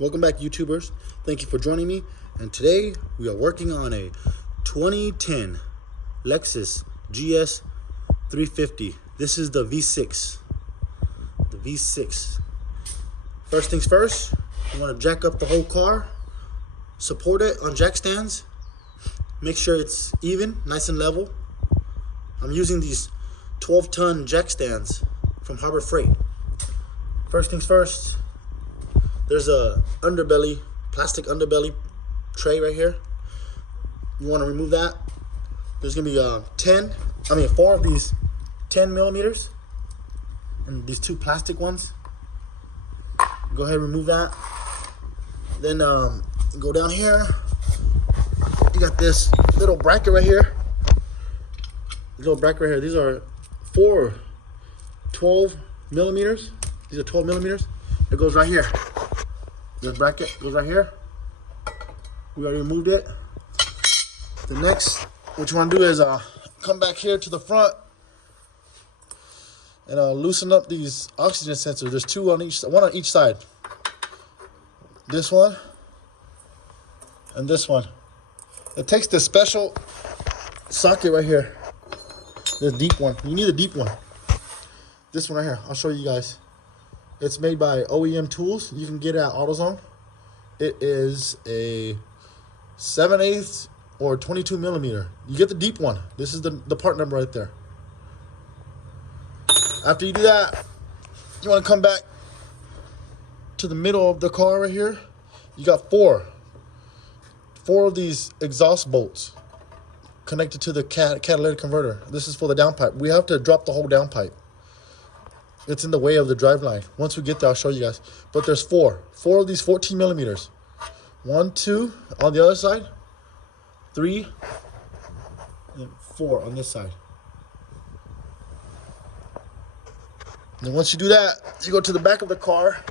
Welcome back, YouTubers. Thank you for joining me. And today we are working on a 2010 Lexus GS 350. This is the V6. The V6. First things first, you want to jack up the whole car, support it on jack stands, make sure it's even, nice and level. I'm using these 12-ton jack stands from Harbor Freight. First things first, there's a underbelly, plastic underbelly tray right here. You want to remove that. There's gonna be 4 of these 10 millimeters and these 2 plastic ones. Go ahead and remove that. Then go down here. You got this little bracket right here. These are 4 12 millimeters. These are 12 millimeters. It goes right here. This bracket goes right here. We already removed it. The next, what you want to do is come back here to the front and loosen up these oxygen sensors. There's 2 on each, one on each side. This one and this one. It takes this special socket right here. The deep one. You need a deep one. This one right here. I'll show you guys. It's made by OEM Tools. You can get it at AutoZone. It is a 7/8 or 22 millimeter. You get the deep one. This is the part number right there. After you do that, you want to come back to the middle of the car right here. You got 4 of these exhaust bolts connected to the catalytic converter. This is for the downpipe. We have to drop the whole downpipe. It's in the way of the drive line. Once we get there, I'll show you guys. But there's 4 of these 14 millimeters. 1, 2 on the other side, 3, and 4 on this side. And then once you do that, you go to the back of the car,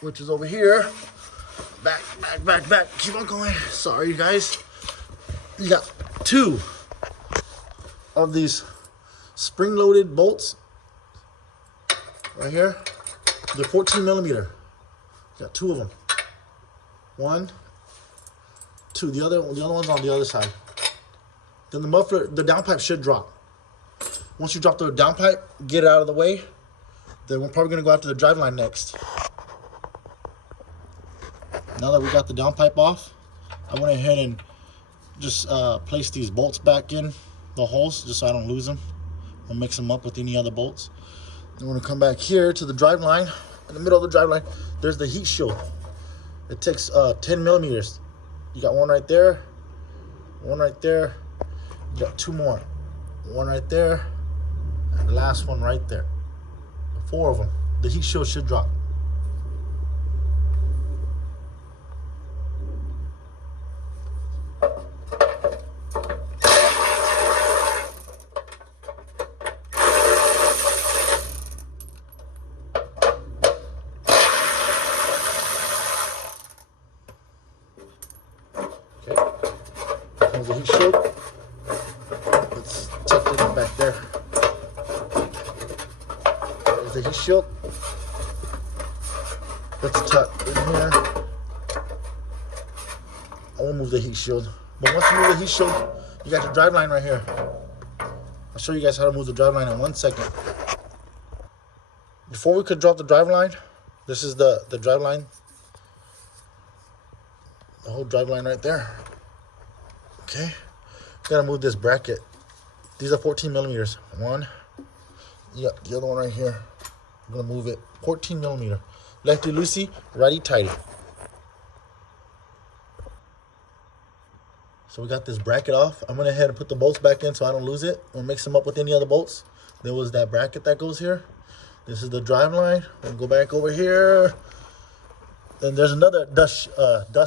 which is over here. Back. Keep on going. Sorry, you guys. You got 2 of these spring-loaded bolts right here. They're 14 millimeter. You got 2 of them. 1, 2. The other one's on the other side. Then the muffler, the downpipe should drop. Once you drop the downpipe, get it out of the way. Then we're probably gonna go after the driveline next. Now that we got the downpipe off, I went ahead and just place these bolts back in the holes just so I don't lose them. I'll mix them up with any other bolts. Then we're gonna come back here to the driveline. In the middle of the driveline, there's the heat shield. It takes 10 millimeters. You got 1 right there, 1 right there. You got 2 more. 1 right there, and the last one right there. 4 of them. The heat shield should drop. Okay. The heat shield. It's tucked in back there. There's the heat shield. It's tucked in here. I won't move the heat shield. But once you move the heat shield, you got the driveline right here. I'll show you guys how to move the driveline in 1 second. Before we could drop the driveline, this is the driveline. The whole driveline right there. Okay. Gotta move this bracket. These are 14 millimeters. 1. Yep, the other one right here. I'm gonna move it. 14 millimeter. Lefty loosey, righty tighty. So we got this bracket off. I'm gonna head and put the bolts back in so I don't lose it or mix them up with any other bolts. There was that bracket that goes here. This is the drive line. We'll go back over here. Then there's another dust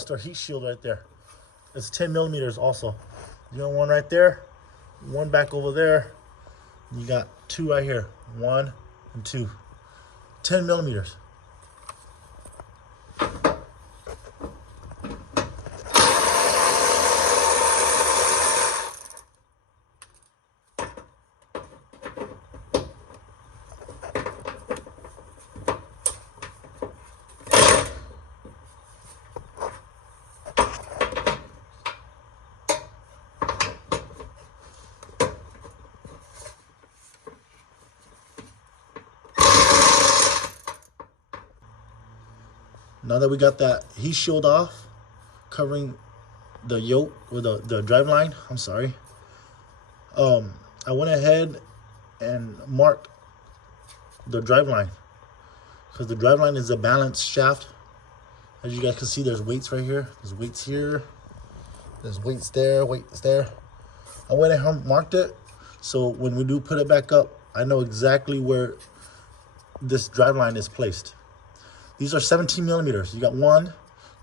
or heat shield right there. It's 10 millimeters also. You got 1 right there, 1 back over there. You got 2 right here, 1 and 2. 10 millimeters. Now that we got that heat shield off, covering the yoke or the drive line, I'm sorry. I went ahead and marked the drive line, because the drive line is a balanced shaft. As you guys can see, there's weights right here. There's weights here. There's weights there, weights there. I went ahead and marked it, so when we do put it back up, I know exactly where this drive line is placed. These are 17 millimeters. You got 1,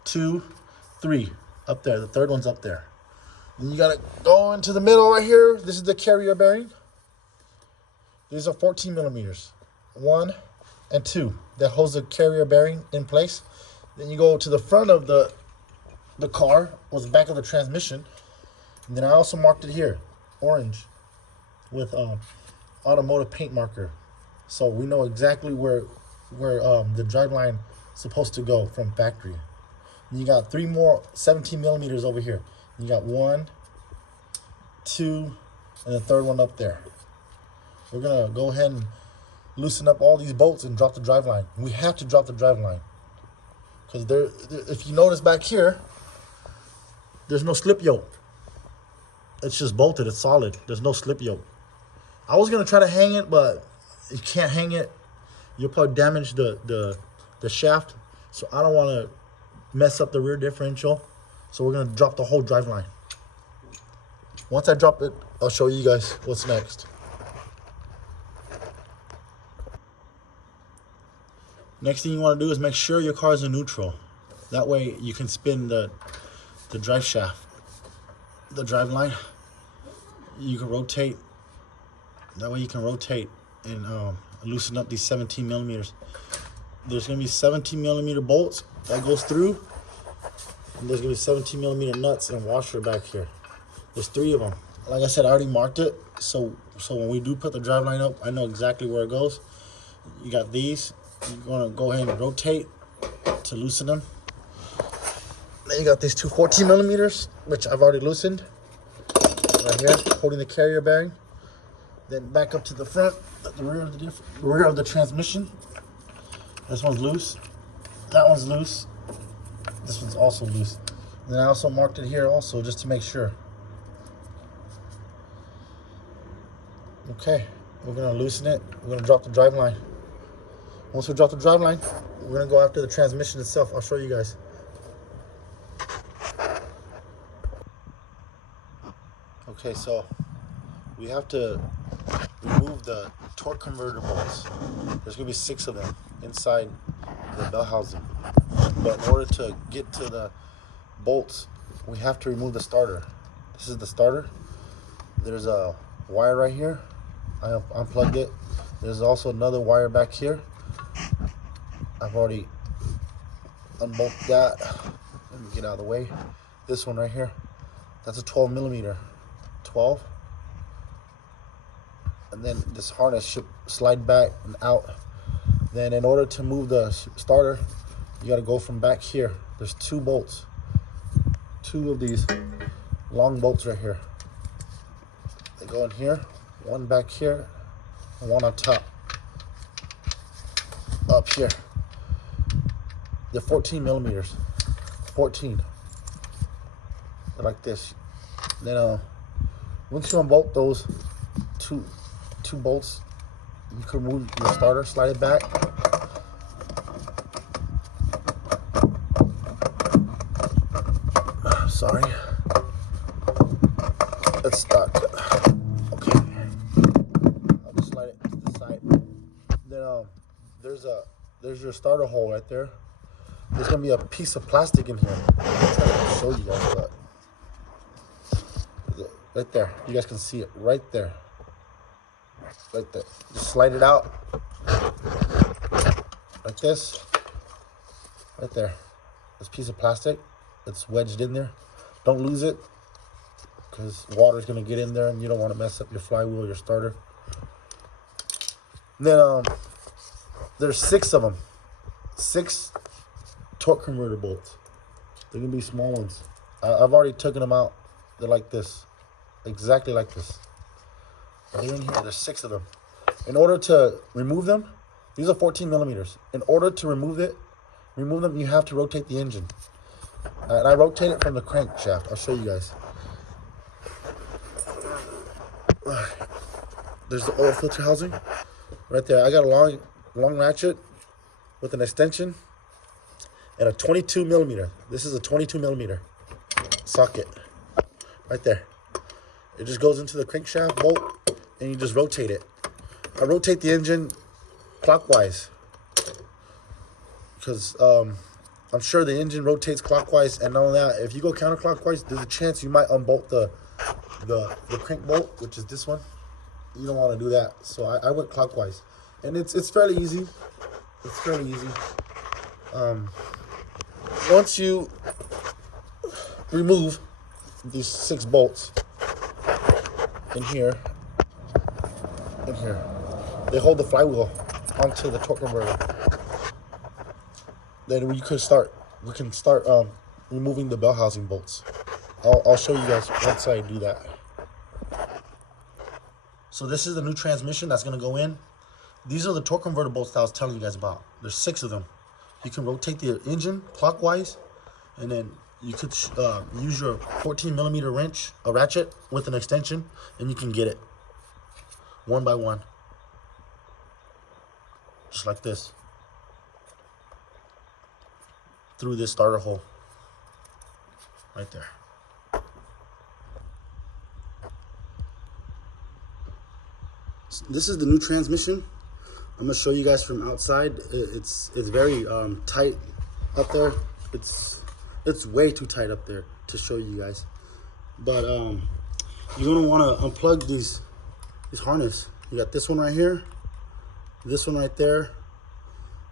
2, 3 up there. The third one's up there. Then you gotta go into the middle right here. This is the carrier bearing. These are 14 millimeters. 1 and 2. That holds the carrier bearing in place. Then you go to the front of the car, or the back of the transmission. And then I also marked it here, orange, with automotive paint marker. So we know exactly where the drive line is supposed to go from factory. And you got 3 more 17 millimeters over here. You got 1, 2, and the third one up there. We're gonna go ahead and loosen up all these bolts and drop the drive line. We have to drop the drive line, because if you notice back here, there's no slip yoke. It's just bolted. It's solid. There's no slip yoke. I was gonna try to hang it, but you can't hang it. You'll probably damage the shaft. So I don't want to mess up the rear differential. So we're gonna drop the whole drive line. Once I drop it, I'll show you guys what's next. Next thing you want to do is make sure your car is in neutral. That way you can spin the drive shaft, the drive line. You can rotate. That way you can rotate and loosen up these 17 millimeters. There's going to be 17 millimeter bolts that goes through. And there's going to be 17 millimeter nuts and washer back here. There's 3 of them. Like I said, I already marked it. So when we do put the drive line up, I know exactly where it goes. You got these. You're going to go ahead and rotate to loosen them. Then you got these 2 14 millimeters, which I've already loosened. Right here, holding the carrier bearing. Then back up to the front, at the rear of the transmission. This one's loose. That one's loose. This one's also loose. And then I also marked it here also, just to make sure. Okay, we're gonna loosen it. We're gonna drop the drive line. Once we drop the drive line, we're gonna go after the transmission itself. I'll show you guys. Okay, so we have to remove the torque converter bolts. There's gonna be 6 of them inside the bell housing. But in order to get to the bolts, we have to remove the starter. This is the starter. There's a wire right here. I unplugged it. There's also another wire back here. I've already unbolted that. Let me get out of the way. This one right here, that's a 12 millimeter. 12. And then this harness should slide back and out. Then in order to move the starter, you got to go from back here. There's 2 bolts. 2 of these long bolts right here. They go in here. 1 back here and 1 on top. Up here. They're 14 millimeters. 14. They're like this. Then once you unbolt those two bolts, you can move your starter, slide it back. Sorry. It's stuck. Okay. I'll just slide it to the side. Then there's your starter hole right there. There's gonna be a piece of plastic in here. I'm trying to show you guys, but right there. You guys can see it right there. Right there. Just slide it out. Like this. Right there. This piece of plastic. It's wedged in there. Don't lose it, because water's gonna get in there and you don't want to mess up your flywheel or your starter. And then there's 6 of them. 6 torque converter bolts. They're gonna be small ones. I've already taken them out. They're like this. Exactly like this. They're in here. There's 6 of them. In order to remove them, these are 14 millimeters. In order to remove it, remove them, you have to rotate the engine. And I rotate it from the crankshaft. I'll show you guys. There's the oil filter housing right there. I got a long ratchet with an extension and a 22 millimeter. This is a 22 millimeter socket right there. It just goes into the crankshaft bolt and you just rotate it. I rotate the engine clockwise because I'm sure the engine rotates clockwise, and not only that, if you go counterclockwise, there's a chance you might unbolt the crank bolt, which is this one. You don't want to do that, so I went clockwise, and it's fairly easy. It's fairly easy. Once you remove these 6 bolts in here, they hold the flywheel onto the torque converter. Then we can start removing the bell housing bolts. I'll show you guys once I do that. So this is the new transmission that's going to go in. These are the torque converter bolts that I was telling you guys about. There's 6 of them. You can rotate the engine clockwise, and then you could use your 14 millimeter wrench, a ratchet with an extension, and you can get it one by one, just like this, through this starter hole right there. So this is the new transmission. I'm gonna show you guys from outside. It's very tight up there. It's way too tight up there to show you guys. But you're gonna want to unplug these harness. You got this one right here, this one right there,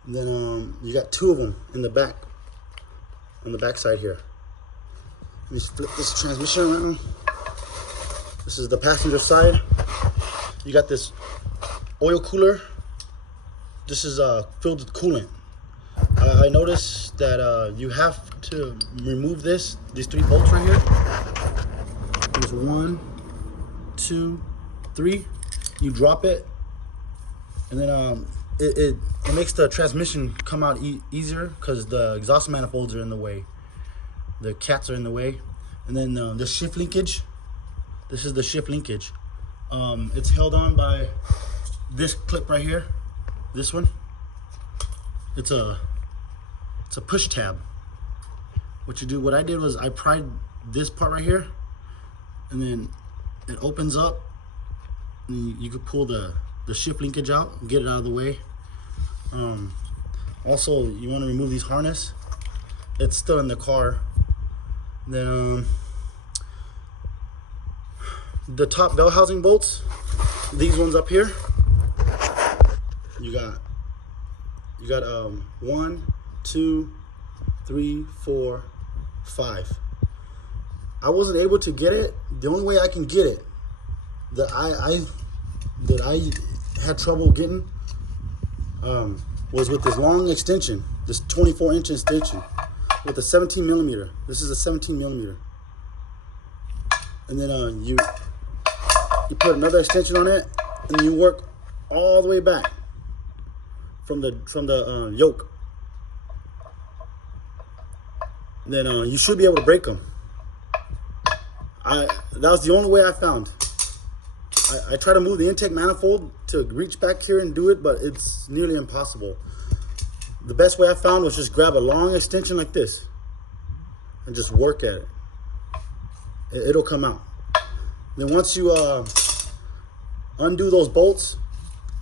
and then you got 2 of them in the back, on the back side here. Let me flip this transmission around. This is the passenger side. You got this oil cooler. This is filled with coolant. I noticed that you have to remove these 3 bolts right here. There's 1, 2, 3. You drop it, and then it makes the transmission come out easier because the exhaust manifolds are in the way. The cats are in the way. And then the shift linkage. This is the shift linkage. It's held on by this clip right here. This one. It's a push tab. What I did was I pried this part right here, and then it opens up, and you could pull the shift linkage out and get it out of the way. Also, you want to remove these harness. It's still in the car. Then the top bell housing bolts, these ones up here, you got 1, 2, 3, 4, 5. I wasn't able to get it. The only way I can get it that I had trouble getting was with this long extension, this 24-inch extension with a 17 millimeter. This is a 17 millimeter, and then you put another extension on it, and you work all the way back from the yoke. Then you should be able to break them. That was the only way I found. I tried to move the intake manifold to reach back here and do it, but it's nearly impossible. The best way I found was just grab a long extension like this and just work at it. It'll come out. Then once you undo those bolts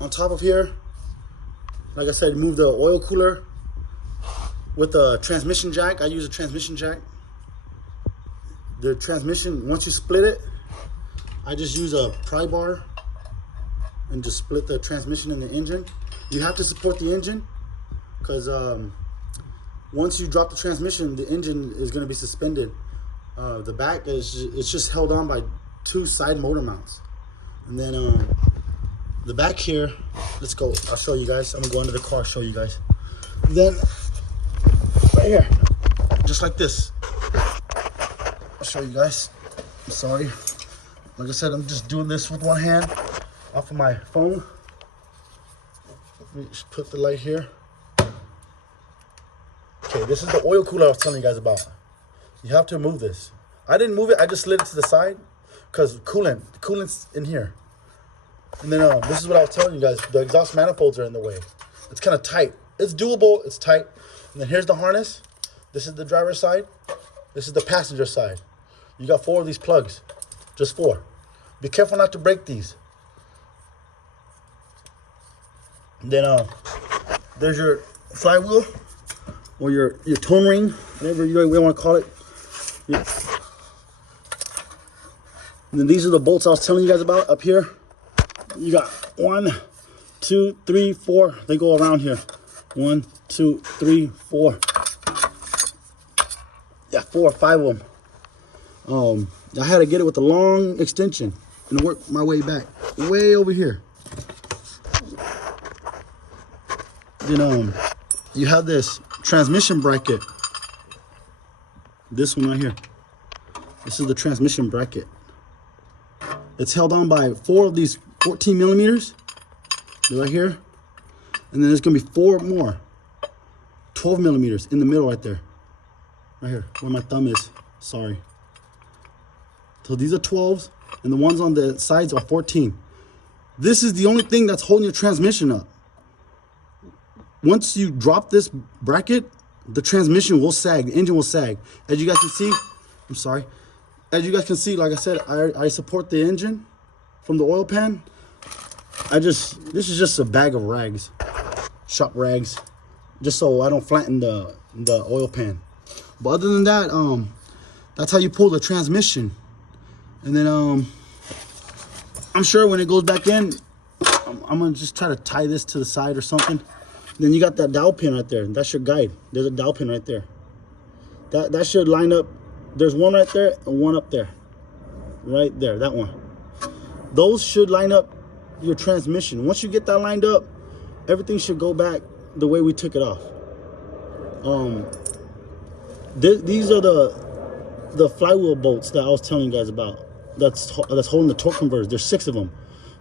on top of here, like I said, move the oil cooler with a transmission jack. I use a transmission jack. The transmission, once you split it, I just use a pry bar and just split the transmission and the engine. You have to support the engine because once you drop the transmission, the engine is going to be suspended. The back it's just held on by 2 side motor mounts. And then the back here, let's go. I'll show you guys. I'm gonna go into the car, show you guys. Then right here, just like this. I'll show you guys. I'm sorry. Like I said, I'm just doing this with one hand off of my phone. Let me just put the light here. Okay, this is the oil cooler I was telling you guys about. You have to move this. I didn't move it. I just slid it to the side because the coolant's in here. And then this is what I was telling you guys. The exhaust manifolds are in the way. It's kind of tight. It's doable. It's tight. And then here's the harness. This is the driver's side. This is the passenger side. You got 4 of these plugs. Just 4. Be careful not to break these. And then there's your flywheel or your tone ring, whatever you want to call it. Yeah. And then these are the bolts I was telling you guys about up here. You got 1, 2, 3, 4. They go around here. 1, 2, 3, 4. Yeah, 4 or 5 of them. I had to get it with a long extension and work my way back, way over here. Then you have this transmission bracket. This one right here. This is the transmission bracket. It's held on by 4 of these 14 millimeters. They're right here. And then there's gonna be 4 more 12 millimeters in the middle right there. Right here, where my thumb is. Sorry. So these are 12s, and the ones on the sides are 14. This is the only thing that's holding your transmission up. Once you drop this bracket, the transmission will sag, the engine will sag. As you guys can see, I'm sorry. As you guys can see, like I said, I support the engine from the oil pan. This is just a bag of rags, shop rags, just so I don't flatten the oil pan. But other than that, that's how you pull the transmission. And then I'm sure when it goes back in, I'm gonna just try to tie this to the side or something. Then you got that dowel pin right there. That's your guide. There's a dowel pin right there. That should line up. There's one right there and one up there. Right there, that one. Those should line up your transmission. Once you get that lined up, everything should go back the way we took it off. These are the flywheel bolts that I was telling you guys about. That's holding the torque converters. There's 6 of them.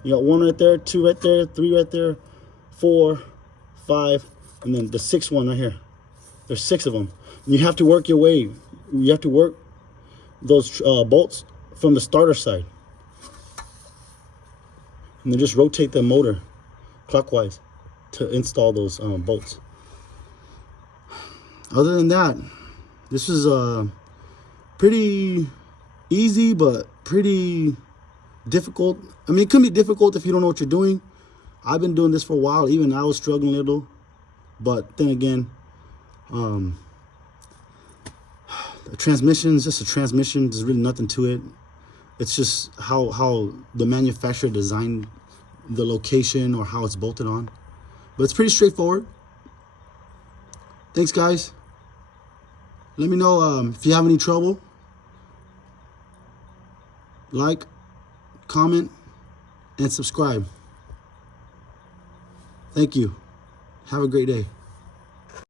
You got 1 right there, 2 right there, 3 right there, 4, 5, and then the 6th one right here. There's 6 of them. And you have to work your way. You have to work those bolts from the starter side. And then just rotate the motor clockwise to install those bolts. Other than that, this is pretty easy, but pretty difficult. I mean, it can be difficult if you don't know what you're doing. I've been doing this for a while. Even I was struggling a little. But then again, the transmission is just a transmission. There's really nothing to it. It's just how the manufacturer designed the location or how it's bolted on. But it's pretty straightforward. Thanks, guys. Let me know if you have any trouble. Like, comment, and subscribe. Thank you. Have a great day.